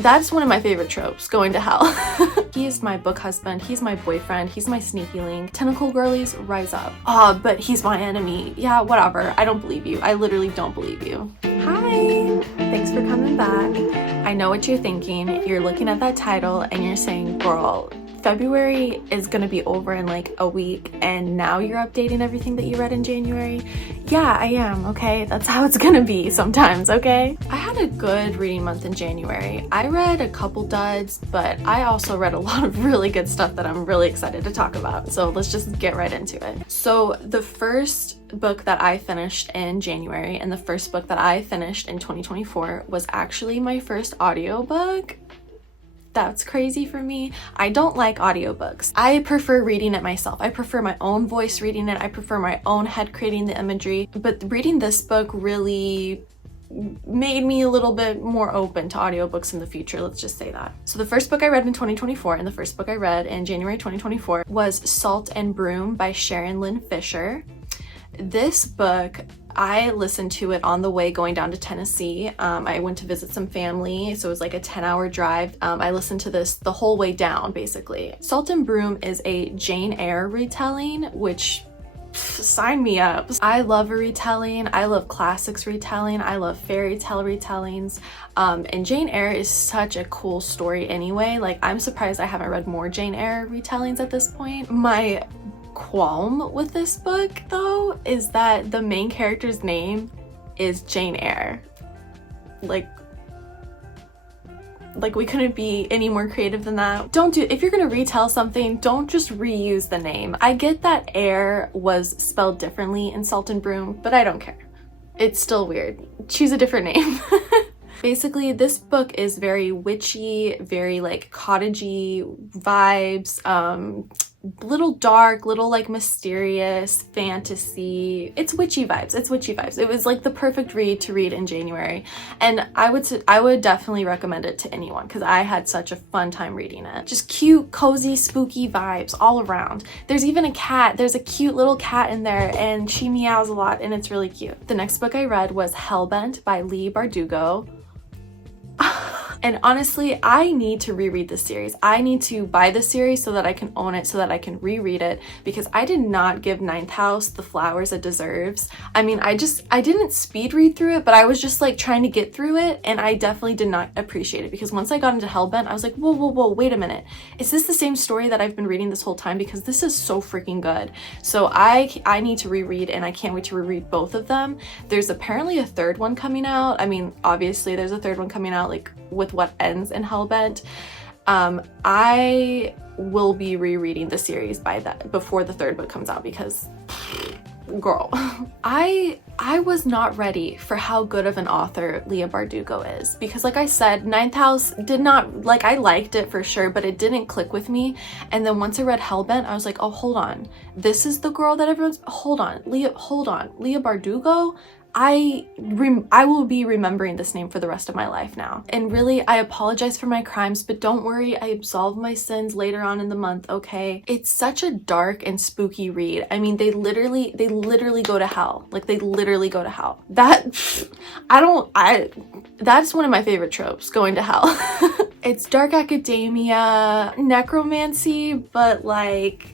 That's one of my favorite tropes, going to hell. He is my book husband, he's my boyfriend, he's my sneaky link. Tentacle girlies, rise up. But he's my enemy. Yeah, whatever. I don't believe you. I literally don't believe you. Hi! Thanks for coming back. I know what you're thinking. You're looking at that title and you're saying, girl, February is gonna be over in like a week and now you're updating everything that you read in January. Yeah, I am, okay? That's how it's gonna be sometimes, okay? I had a good reading month in January. I read a couple duds, but I also read a lot of really good stuff that I'm really excited to talk about. So let's just get right into it. So the first book that I finished in January and the first book that I finished in 2024 was actually my first audiobook. That's crazy for me. I don't like audiobooks. I prefer reading it myself. I prefer my own voice reading it. I prefer my own head creating the imagery. But reading this book really made me a little bit more open to audiobooks in the future, let's just say that. So the first book I read in 2024 and the first book I read in January 2024 was Salt and Broom by Sharon Lynn Fisher. This book, I listened to it on the way going down to Tennessee. I went to visit some family, so it was like a 10-hour drive. I listened to this the whole way down, basically. Salt and Broom is a Jane Eyre retelling, which sign me up. I love a retelling. I love classics retelling. I love fairy tale retellings. And Jane Eyre is such a cool story anyway. Like, I'm surprised I haven't read more Jane Eyre retellings at this point. My qualm with this book though is that the main character's name is Jane Eyre. Like we couldn't be any more creative than that. If you're gonna retell something, don't just reuse the name. I get that Eyre was spelled differently in Salt and Broom, but I don't care. It's still weird. Choose a different name. Basically, this book is very witchy, very like cottagey vibes, little dark, little like mysterious fantasy. It's witchy vibes. It's witchy vibes. It was like the perfect read to read in January, and I would definitely recommend it to anyone because I had such a fun time reading it. Just cute, cozy, spooky vibes all around. There's even a cat. There's a cute little cat in there, and she meows a lot, and it's really cute. The next book I read was Hellbent by Leigh Bardugo. And honestly, I need to reread this series. I need to buy the series so that I can own it, so that I can reread it, because I did not give Ninth House the flowers it deserves. I mean, I didn't speed read through it, but I was just like trying to get through it, and I definitely did not appreciate it, because once I got into Hellbent, I was like, whoa, wait a minute. Is this the same story that I've been reading this whole time? Because this is so freaking good. So I need to reread, and I can't wait to reread both of them. There's apparently a third one coming out. I mean, obviously there's a third one coming out, like with what ends in Hellbent. I will be rereading the series before the third book comes out, because girl, I was not ready for how good of an author Leigh Bardugo is, because like I said, Ninth House did not, like, I liked it for sure, but it didn't click with me. And then once I read Hellbent, I was like, oh, hold on, this is the girl that hold on, Leigh Bardugo. I will be remembering this name for the rest of my life now. And really, I apologize for my crimes, but don't worry, I absolve my sins later on in the month, okay? It's such a dark and spooky read. I mean, they literally go to hell. Like, they literally go to hell. That's one of my favorite tropes, going to hell. It's dark academia, necromancy, but like,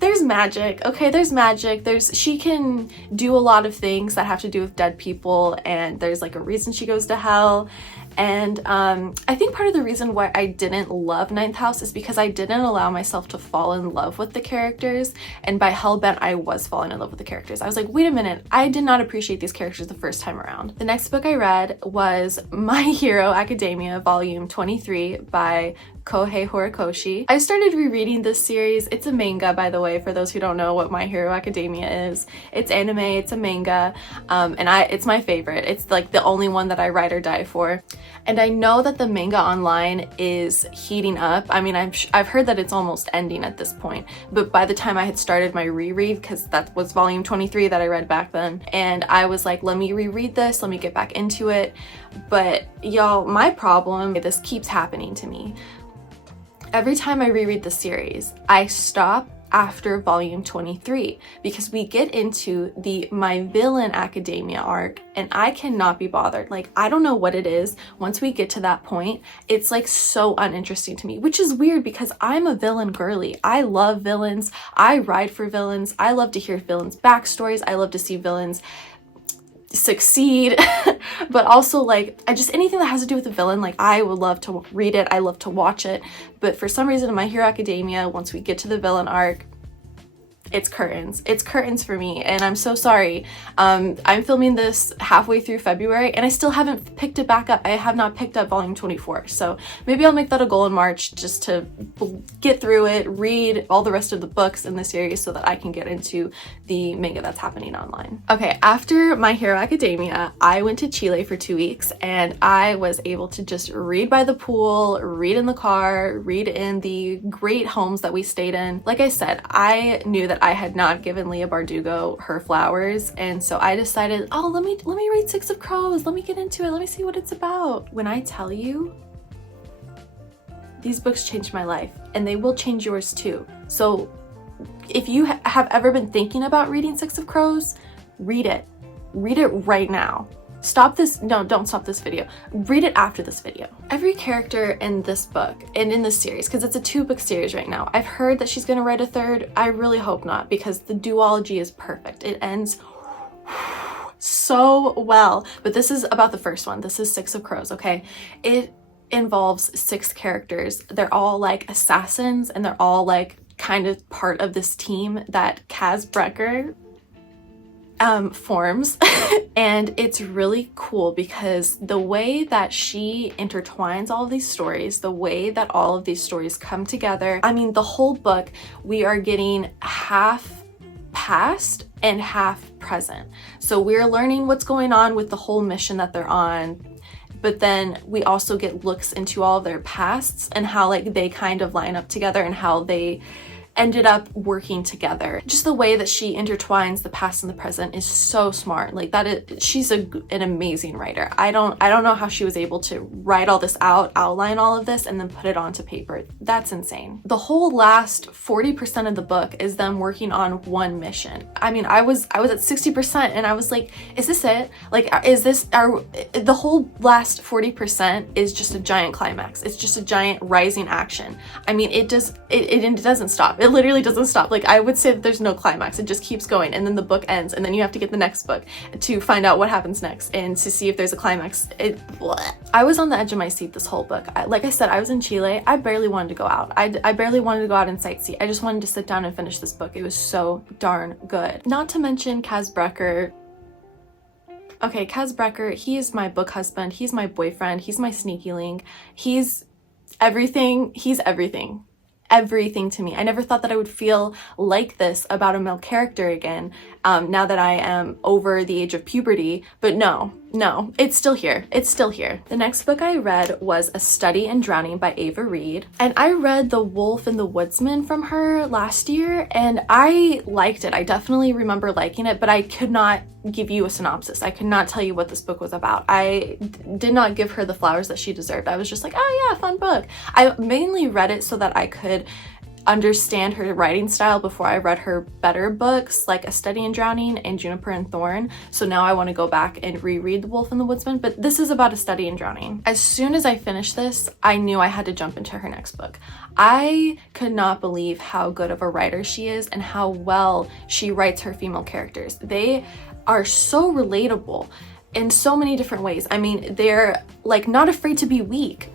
there's magic, okay? There's magic. She can do a lot of things that have to do with dead people, and there's like a reason she goes to hell. And I think part of the reason why I didn't love Ninth House is because I didn't allow myself to fall in love with the characters. And by Hellbent, I was falling in love with the characters. I was like, wait a minute, I did not appreciate these characters the first time around. The next book I read was My Hero Academia, Volume 23 by Kohei Horikoshi. I started rereading this series. It's a manga, by the way, for those who don't know what My Hero Academia is. It's anime, it's a manga, and it's my favorite. It's like the only one that I ride or die for. And I know that the manga online is heating up. I mean, I've heard that it's almost ending at this point, but by the time I had started my reread, because that was volume 23 that I read back then, and I was like, let me reread this, let me get back into it. But y'all, my problem, this keeps happening to me. Every time I reread the series, I stop after volume 23, because we get into the My Villain Academia arc, and I cannot be bothered. Like, I don't know what it is. Once we get to that point, it's like so uninteresting to me, which is weird because I'm a villain girly. I love villains. I ride for villains. I love to hear villains' backstories. I love to see villains succeed. But also, like, I just, anything that has to do with a villain, like, I would love to read it. I love to watch it. But for some reason in My Hero Academia, once we get to the villain arc, it's curtains. It's curtains for me, and I'm so sorry. I'm filming this halfway through February, and I still haven't picked it back up. I have not picked up volume 24, so maybe I'll make that a goal in March, just to get through it, read all the rest of the books in the series so that I can get into the manga that's happening online. Okay, after My Hero Academia, I went to Chile for 2 weeks, and I was able to just read by the pool, read in the car, read in the great homes that we stayed in. Like I said, I knew that I had not given Leah Bardugo her flowers, and so I decided, oh, let me read Six of Crows, let me get into it, let me see what it's about. When I tell you, these books changed my life, and they will change yours too. So if you have ever been thinking about reading Six of Crows, read it right now. Stop this, no, don't stop this video. Read it after this video. Every character in this book and in this series, because it's a 2-book series right now, I've heard that she's gonna write a third. I really hope not, because the duology is perfect. It ends so well. But this is about the first one. This is Six of Crows, okay? It involves 6 characters. They're all like assassins, and they're all like kind of part of this team that Kaz Brekker forms. And it's really cool because the way that she intertwines all of these stories, the way that all of these stories come together, I mean, the whole book, we are getting half past and half present. So we're learning what's going on with the whole mission that they're on, but then we also get looks into all of their pasts and how like they kind of line up together and how they ended up working together. Just the way that she intertwines the past and the present is so smart. Like that is, she's an amazing writer. I don't know how she was able to write all this out, outline all of this, and then put it onto paper. That's insane. The whole last 40% of the book is them working on one mission. I mean, I was at 60% and I was like, is this it? Like, is this the whole last 40% is just a giant climax. It's just a giant rising action. I mean, it doesn't stop. It literally doesn't stop. Like, I would say that there's no climax. It just keeps going, and then the book ends, and then you have to get the next book to find out what happens next and to see if there's a climax. I was on the edge of my seat this whole book. Like I said, I was in Chile. I barely wanted to go out. I barely wanted to go out and sightsee. I just wanted to sit down and finish this book. It was so darn good. Not to mention Kaz Brekker. Okay, Kaz Brekker, he is my book husband. He's my boyfriend. He's my sneaky link. He's everything. He's everything. Everything to me. I never thought that I would feel like this about a male character again, now that I am over the age of puberty, but no, it's still here. It's still here. The next book I read was A Study in Drowning by Ava Reid, and I read The Wolf and the Woodsman from her last year, and I liked it. I definitely remember liking it, but I could not give you a synopsis. I could not tell you what this book was about. I did not give her the flowers that she deserved. I was just like, oh yeah, fun book. I mainly read it so that I could understand her writing style before I read her better books like A Study in Drowning and Juniper and Thorn. So now I want to go back and reread The Wolf and the Woodsman, but this is about A Study in Drowning. As soon as I finished this, I knew I had to jump into her next book. I could not believe how good of a writer she is and how well she writes her female characters. They are so relatable in so many different ways. I mean, they're like not afraid to be weak,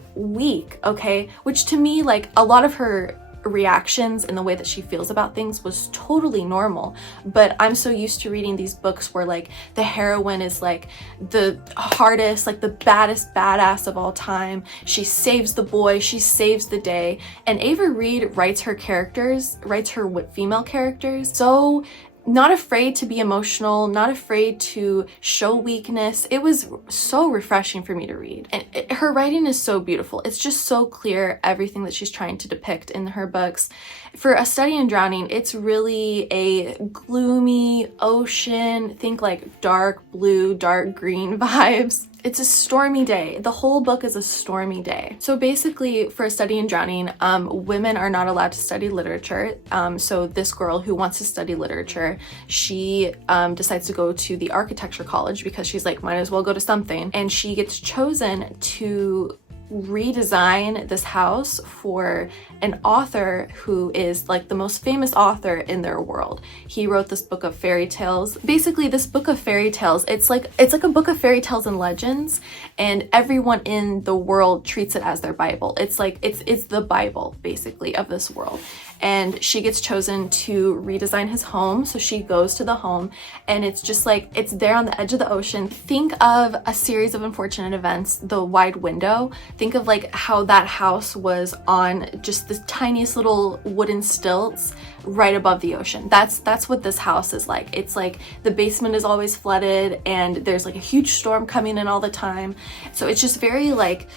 okay? Which to me, like a lot of her reactions and the way that she feels about things was totally normal, but I'm so used to reading these books where like the heroine is like the hardest, like the baddest badass of all time. She saves the boy, she saves the day, and Ava Reid writes her female characters so not afraid to be emotional, not afraid to show weakness. It was so refreshing for me to read. And her writing is so beautiful. It's just so clear, everything that she's trying to depict in her books. For A Study in Drowning, it's really a gloomy ocean, think like dark blue, dark green vibes. It's a stormy day. The whole book is a stormy day. So basically, for Study in Drowning, women are not allowed to study literature. So this girl who wants to study literature, she decides to go to the architecture college because she's like, might as well go to something. And she gets chosen to redesign this house for an author who is like the most famous author in their world. He wrote this book of fairy tales. Basically, this book of fairy tales, it's like a book of fairy tales and legends, and everyone in the world treats it as their Bible. It's like it's the Bible basically of this world. And she gets chosen to redesign his home. So she goes to the home, and it's just like, it's there on the edge of the ocean. Think of a series of unfortunate events, The Wide Window. Think of like how that house was on just the tiniest little wooden stilts right above the ocean. That's what this house is like. It's like the basement is always flooded, and there's like a huge storm coming in all the time. So it's just very like,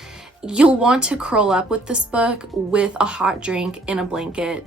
you'll want to curl up with this book with a hot drink in a blanket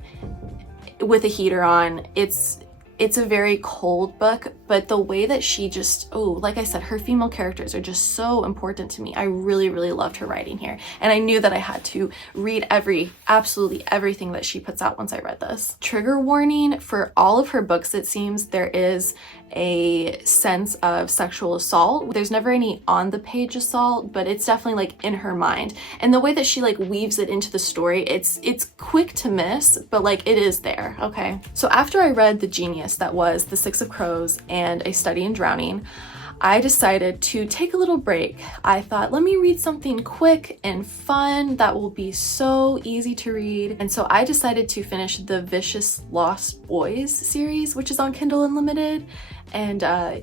with a heater on. It's a very cold book, but the way that she just, like I said, her female characters are just so important to me. I really, really loved her writing here. And I knew that I had to read absolutely everything that she puts out once I read this. Trigger warning, for all of her books, it seems there is a sense of sexual assault. There's never any on the page assault, but it's definitely like in her mind. And the way that she like weaves it into the story, it's quick to miss, but like it is there, okay? So after I read the genius that was The Six of Crows and A Study in Drowning, I decided to take a little break. I thought, let me read something quick and fun that will be so easy to read. And so I decided to finish the Vicious Lost Boys series, which is on Kindle Unlimited. And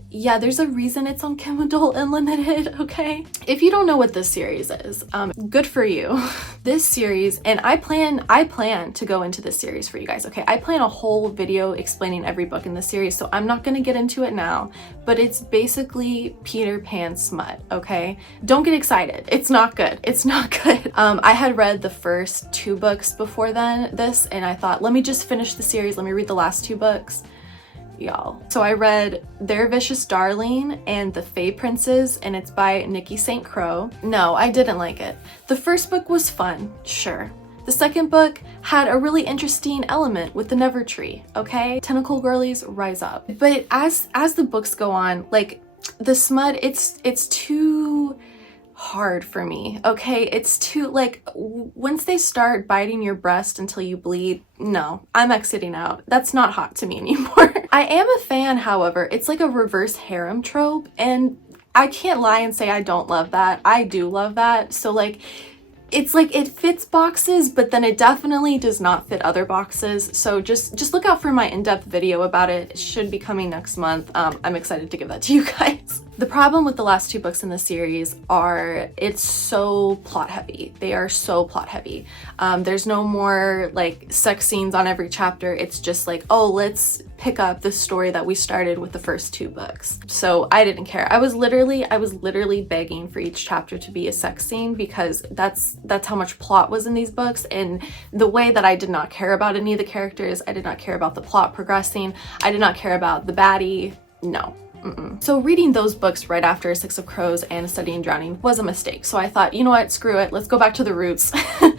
yeah, there's a reason it's on Kindle Unlimited, okay? If you don't know what this series is, good for you. This series, and I plan to go into this series for you guys, okay? I plan a whole video explaining every book in the series, so I'm not gonna get into it now, but it's basically Peter Pan smut, okay? Don't get excited. It's not good. It's not good. I had read the first 2 books before this, and I thought, let me just finish the series. Let me read the last 2 books. Y'all. So I read Their Vicious Darling and The Fae Princes, and it's by Nikki St. Crow. No, I didn't like it. The first book was fun, sure. The second book had a really interesting element with the Never Tree, okay? Tentacle girlies, rise up. But as the books go on, like the smut, it's too hard for me, okay? It's too, like, once they start biting your breast until you bleed, no, I'm exiting out. That's not hot to me anymore. I am a fan, however. It's like a reverse harem trope, and I can't lie and say I don't love that. I do love that. So like, it's like it fits boxes, but then it definitely does not fit other boxes. So just look out for my in-depth video about it. It should be coming next month. I'm excited to give that to you guys. The problem with the last 2 books in the series are it's so plot heavy. They are so plot heavy. There's no more like sex scenes on every chapter. It's just like, oh, let's pick up the story that we started with the first 2 books. So I didn't care. I was literally begging for each chapter to be a sex scene because that's how much plot was in these books, and the way that I did not care about any of the characters, I did not care about the plot progressing, I did not care about the baddie. No. So reading those books right after Six of Crows and A Study in Drowning was a mistake. So I thought, you know what, screw it, let's go back to the roots.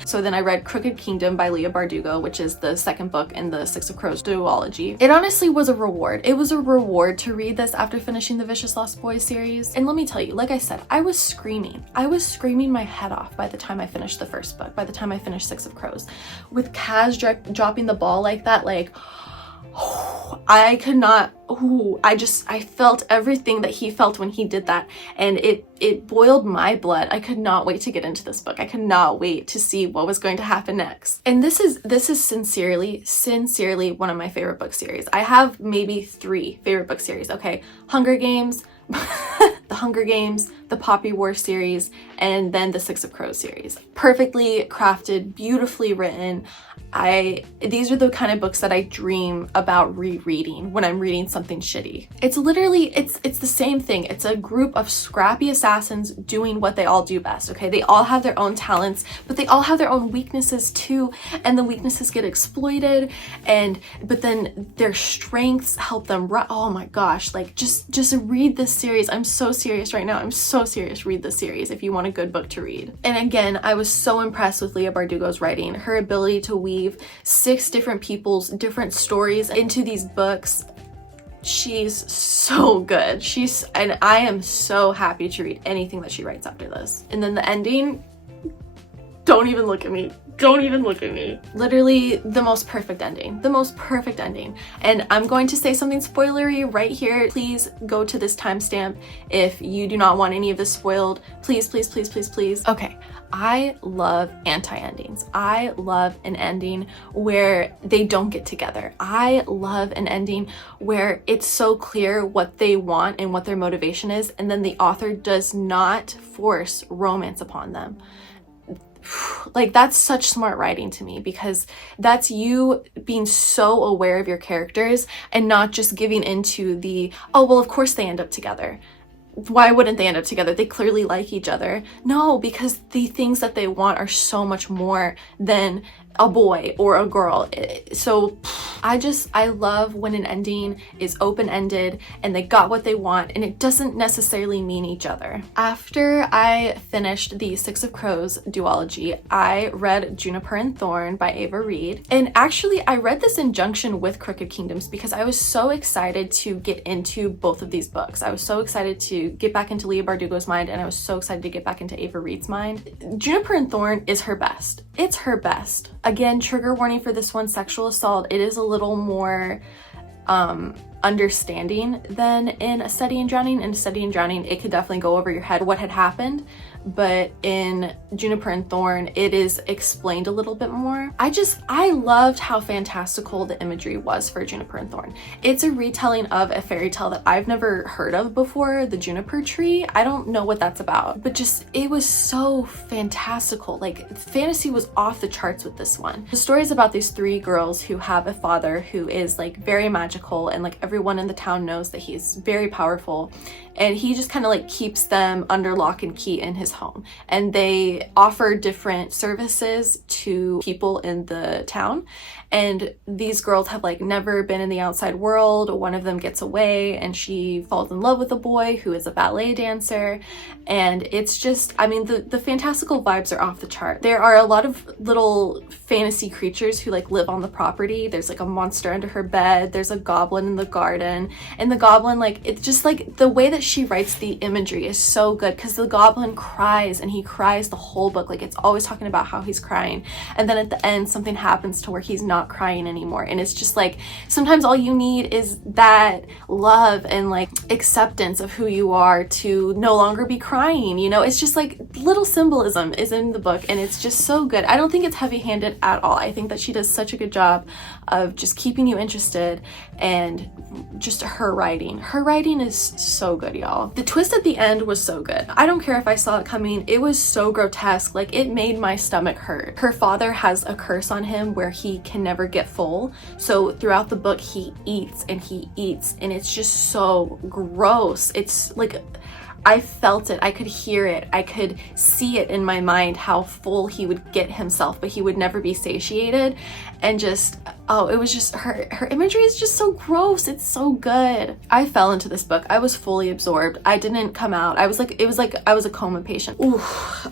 So then I read Crooked Kingdom by Leah Bardugo, which is the second book in the Six of Crows duology. It honestly was a reward. It was a reward to read this after finishing the Vicious Lost Boys series. And let me tell you, like I said, I was screaming. I was screaming my head off by the time I finished the first book, by the time I finished Six of Crows. With Kaz dropping the ball like that, like, I could not, I felt everything that he felt when he did that, and it boiled my blood. I could not wait to get into this book. I could not wait to see what was going to happen next. And this is sincerely one of my favorite book series. I have maybe 3 favorite book series, okay? Hunger Games, the Hunger Games, the Poppy War series, and then the Six of Crows series. Perfectly crafted, beautifully written. these are the kind of books that I dream about rereading when I'm reading something shitty. It's literally, it's the same thing. It's a group of scrappy assassins doing what they all do best, okay? They all have their own talents, but they all have their own weaknesses too, and the weaknesses get exploited, but then their strengths help them oh my gosh, like just read this series. I'm so serious right now. I'm so serious. Read this series if you want a good book to read. And again, I was so impressed with Leigh Bardugo's writing. Her ability to weave 6 different people's different stories into these books. She's so good. And I am so happy to read anything that she writes after this. And then the ending, don't even look at me. Don't even look at me. Literally the most perfect ending. The most perfect ending. And I'm going to say something spoilery right here. Please go to this timestamp if you do not want any of this spoiled. Please, please, please, please, please. Okay. I love anti-endings. I love an ending where they don't get together. I love an ending where it's so clear what they want and what their motivation is, and then the author does not force romance upon them. Like, that's such smart writing to me, because that's you being so aware of your characters and not just giving into the, oh, well, of course they end up together. Why wouldn't they end up together? They clearly like each other. No, because the things that they want are so much more than a boy or a girl. So I love when an ending is open-ended and they got what they want and it doesn't necessarily mean each other. After I finished the Six of Crows duology, I read Juniper and Thorn by Ava Reid. And actually I read this in conjunction with Crooked Kingdoms because I was so excited to get into both of these books. I was so excited to get back into Leigh Bardugo's mind, and I was so excited to get back into Ava Reid's mind. Juniper and Thorn is her best. It's her best. Again, trigger warning for this one, sexual assault. It is a little more understanding than in A Study in Drowning. In A Study in Drowning, it could definitely go over your head what had happened, but in Juniper and Thorn, it is explained a little bit more. I loved how fantastical the imagery was for Juniper and Thorn. It's a retelling of a fairy tale that I've never heard of before, the Juniper Tree. I don't know what that's about, but just, it was so fantastical. Like, fantasy was off the charts with this one. The story is about these 3 girls who have a father who is like very magical, and like everyone in the town knows that he's very powerful, and he just kind of like keeps them under lock and key in his home. And they offer different services to people in the town, and these girls have like never been in the outside world. One of them gets away and she falls in love with a boy who is a ballet dancer, and it's just, I mean, the fantastical vibes are off the chart. There are a lot of little fantasy creatures who like live on the property. There's like a monster under her bed, there's a goblin in the garden, and the goblin, like, it's just like the way that she writes the imagery is so good, because the goblin cries, and he cries the whole book. Like, it's always talking about how he's crying, and then at the end something happens to where he's not crying anymore, and it's just like, sometimes all you need is that love and like acceptance of who you are to no longer be crying, you know? It's just like little symbolism is in the book, and it's just so good. I don't think it's heavy-handed at all. I think that she does such a good job of just keeping you interested, and just her writing is so good, y'all. The twist at the end was so good. I don't care if I saw it coming. It was so grotesque. Like, it made my stomach hurt. Her father has a curse on him where he can never get full, so throughout the book he eats and he eats, and it's just so gross. It's like, I felt it, I could hear it, I could see it in my mind how full he would get himself, but he would never be satiated. And just, oh, it was just, her imagery is just so gross. It's so good. I fell into this book. I was fully absorbed. I didn't come out. It was like I was a coma patient. Ooh,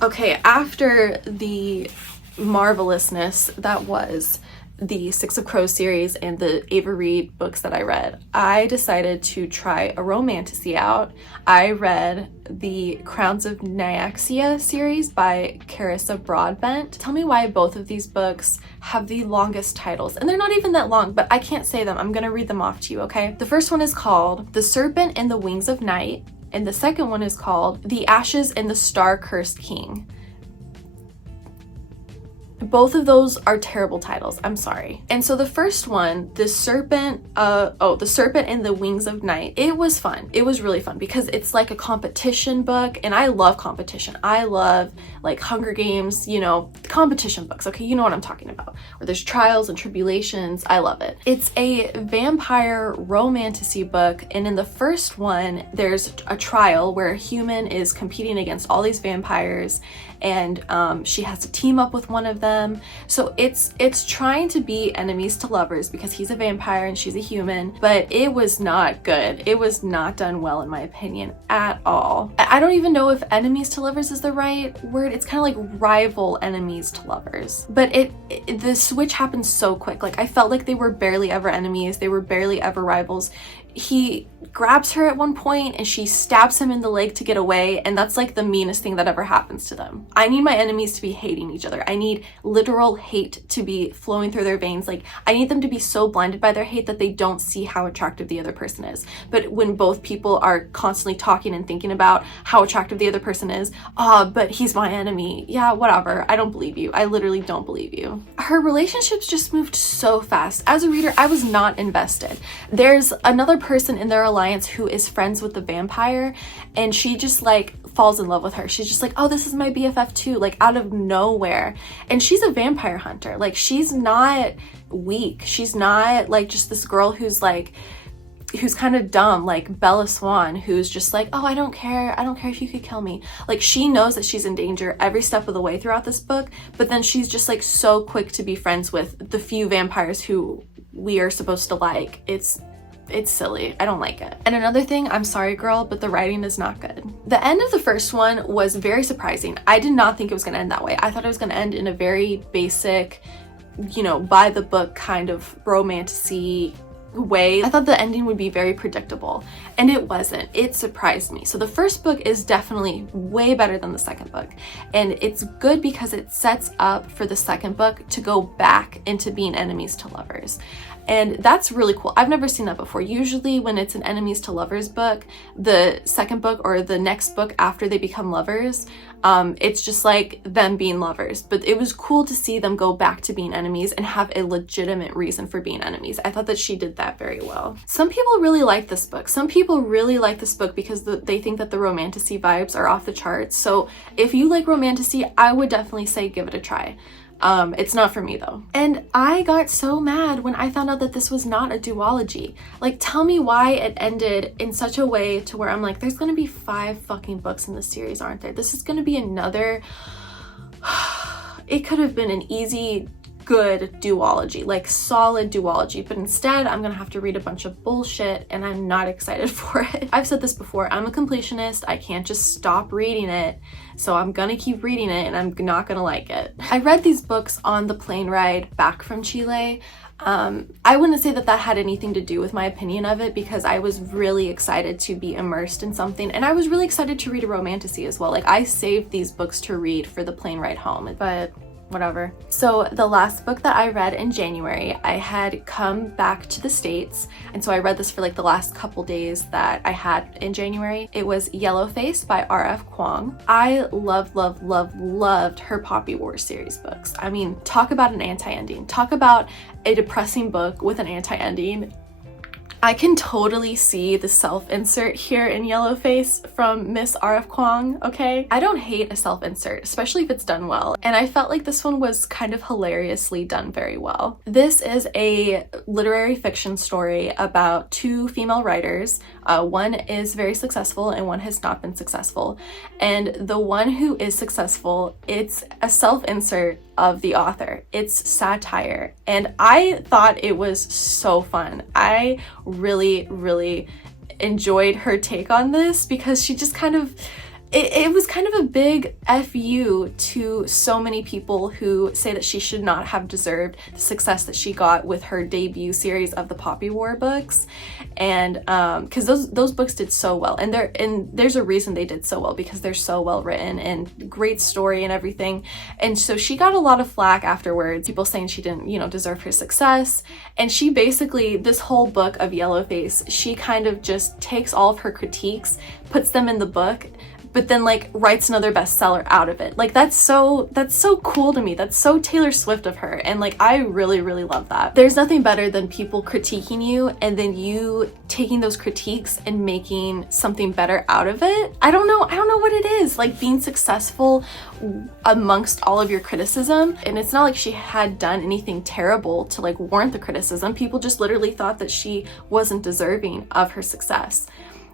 okay, after the marvelousness that was the Six of Crows series and the Ava Reid books that I read, I decided to try a romantasy out. I read the Crowns of Nyaxia series by Carissa Broadbent. Tell me why both of these books have the longest titles, and they're not even that long, but I can't say them. I'm gonna read them off to you, okay? The first one is called The Serpent and the Wings of Night, and the second one is called The Ashes and the Star-Cursed King. Both of those are terrible titles, I'm sorry. And so the first one, The Serpent and the Wings of Night, it was fun. It was really fun because it's like a competition book, and I love competition. I love like Hunger Games, you know, competition books, okay? You know what I'm talking about, where there's trials and tribulations. I love it. It's a vampire romantasy book, and in the first one, there's a trial where a human is competing against all these vampires, and she has to team up with one of them. So it's trying to be enemies to lovers because he's a vampire and she's a human, but it was not good. It was not done well in my opinion at all. I don't even know if enemies to lovers is the right word. It's kind of like rival enemies to lovers, but the switch happened so quick. Like I felt like they were barely ever enemies. They were barely ever rivals. He grabs her at one point and she stabs him in the leg to get away, and that's like the meanest thing that ever happens to them. I need my enemies to be hating each other. I need literal hate to be flowing through their veins. Like I need them to be so blinded by their hate that they don't see how attractive the other person is. But when both people are constantly talking and thinking about how attractive the other person is, but he's my enemy. Yeah, whatever. I don't believe you. I literally don't believe you. Her relationships just moved so fast. As a reader, I was not invested. There's another person in their alliance who is friends with the vampire, and she just like falls in love with her. She's just like, oh, this is my BFF too, like out of nowhere. And she's a vampire hunter. Like she's not weak. She's not like just this girl who's kind of dumb, like Bella Swan, who's just like, oh, I don't care if you could kill me. Like she knows that she's in danger every step of the way throughout this book, but then she's just like so quick to be friends with the few vampires who we are supposed to like. It's silly. I don't like it. And another thing, I'm sorry girl, but the writing is not good. The end of the first one was very surprising. I did not think it was going to end that way. I thought it was going to end in a very basic, you know, by the book kind of romantasy way. I thought the ending would be very predictable, and it wasn't. It surprised me. So the first book is definitely way better than the second book, and it's good because it sets up for the second book to go back into being enemies to lovers. And that's really cool. I've never seen that before. Usually when it's an enemies to lovers book, the second book or the next book after they become lovers, it's just like them being lovers. But it was cool to see them go back to being enemies and have a legitimate reason for being enemies. I thought that she did that very well. Some people really like this book. Some people really like this book because they think that the romantasy vibes are off the charts. So if you like romantasy, I would definitely say give it a try. It's not for me though. And I got so mad when I found out that this was not a duology. Like, tell me why it ended in such a way to where I'm like, there's gonna be 5 fucking books in this series, aren't there? This is gonna be another... It could have been an easy, good duology, like solid duology, but instead I'm gonna have to read a bunch of bullshit, and I'm not excited for it. I've said this before, I'm a completionist. I can't just stop reading it, so I'm gonna keep reading it, and I'm not gonna like it. I read these books on the plane ride back from Chile. I wouldn't say that that had anything to do with my opinion of it, because I was really excited to be immersed in something, and I was really excited to read a romantasy as well. Like, I saved these books to read for the plane ride home, but whatever. So the last book that I read in January, I had come back to the States, and so I read this for like the last couple days that I had in January. It was Yellowface by R.F. Kuang. I loved her Poppy Wars series books. I mean, talk about an anti-ending. Talk about a depressing book with an anti-ending. I can totally see the self-insert here in Yellowface from Miss R.F. Kuang, okay? I don't hate a self-insert, especially if it's done well, and I felt like this one was kind of hilariously done very well. This is a literary fiction story about 2 female writers. One is very successful and one has not been successful, and the one who is successful, it's a self-insert of the author. It's satire, and I thought it was so fun. I really enjoyed her take on this, because she just kind of, it was kind of a big FU to so many people who say that she should not have deserved the success that she got with her debut series of the Poppy War books. And because those books did so well, and there's a reason they did so well, because they're so well written and great story and everything. And so she got a lot of flack afterwards, people saying she didn't, you know, deserve her success. And she basically, this whole book of Yellowface, she kind of just takes all of her critiques, puts them in the book, but then like writes another bestseller out of it. Like that's so cool to me. That's so Taylor Swift of her, and like I really love that. There's nothing better than people critiquing you and then you taking those critiques and making something better out of it. I don't know what it is, like being successful amongst all of your criticism. And it's not like she had done anything terrible to like warrant the criticism. People just literally thought that she wasn't deserving of her success.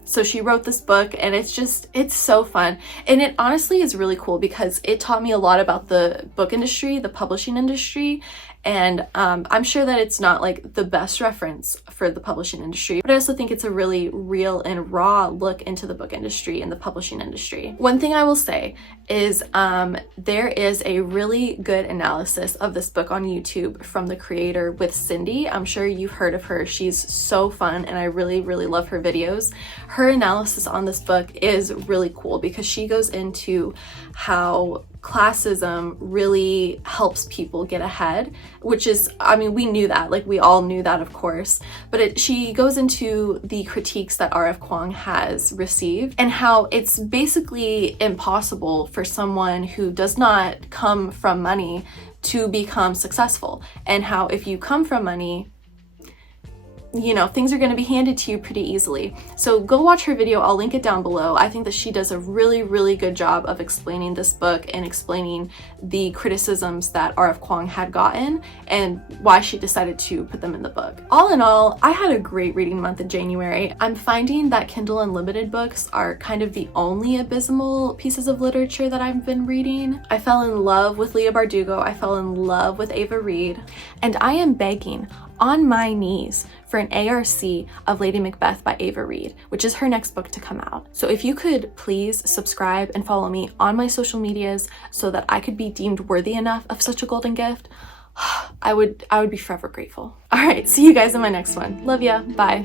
So she wrote this book, and it's so fun. And it honestly is really cool because it taught me a lot about the book industry, the publishing industry. And I'm sure that it's not like the best reference for the publishing industry, but I also think it's a really real and raw look into the book industry and the publishing industry. One thing I will say is there is a really good analysis of this book on YouTube from the creator with Cindy. I'm sure you've heard of her. She's so fun, and I really love her videos. Her analysis on this book is really cool because she goes into how classism really helps people get ahead, which is, I mean, we knew that, like we all knew that, of course, but she goes into the critiques that R.F. Kuang has received and how it's basically impossible for someone who does not come from money to become successful, and how if you come from money, you know, things are going to be handed to you pretty easily. So go watch her video. I'll link it down below. I think that she does a really good job of explaining this book and explaining the criticisms that R.F. Kuang had gotten and why she decided to put them in the book. All in all, I had a great reading month in January. I'm finding that Kindle Unlimited books are kind of the only abysmal pieces of literature that I've been reading. I fell in love with Leigh Bardugo. I fell in love with Ava Reid. And I am begging on my knees for an ARC of Lady Macbeth by Ava Reid, which is her next book to come out. So if you could please subscribe and follow me on my social medias so that I could be deemed worthy enough of such a golden gift, I would be forever grateful. All right, see you guys in my next one. Love ya, bye.